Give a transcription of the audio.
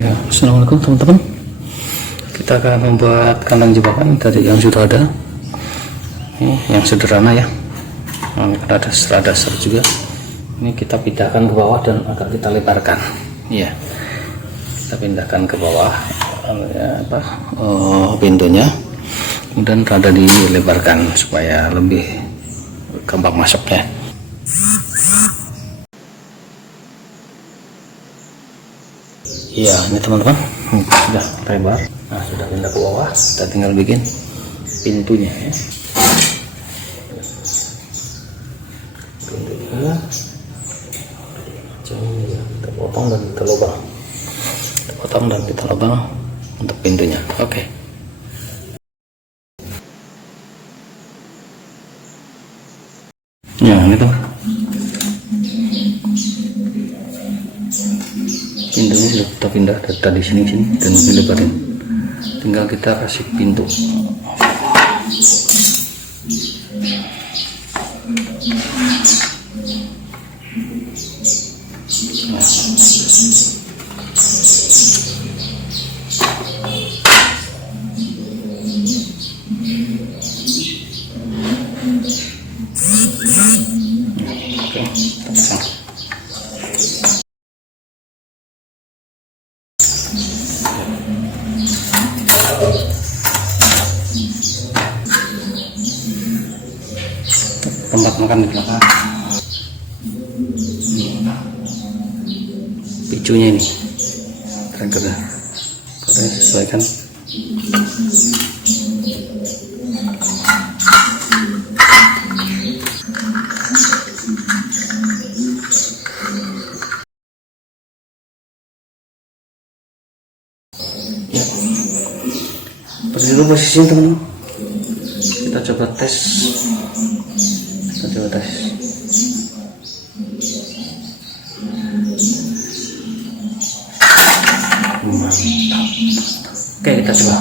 Ya, assalamualaikum teman-teman. Kita akan membuat kandang jebakan dari yang sudah ada. Ini yang sederhana ya. Ini ada dasar juga. Ini kita pindahkan ke bawah dan agak kita lebarkan. Iya. Kita pindahkan ke bawah pintunya. Kemudian rada dilebarkan supaya lebih gampang masuknya. Iya, ini teman-teman sudah lebar. Nah, sudah pindah ke bawah. Kita tinggal bikin pintunya ya. Pintunya kita potong dan kita lubang. Kita potong dan kita lubang untuk pintunya. Oke. Ya, ini tuh. Pintunya sudah kita pindah dari sini dan lebarin. Tinggal kita kasih pintu. Nah. Oke, kita pasang. Tempat makan di belakang. Picunya ini keren-keren. Kita sesuaikan. Ya. Seperti itu posisinya teman-teman. Kita coba tes. Mantap. Oke, kita coba.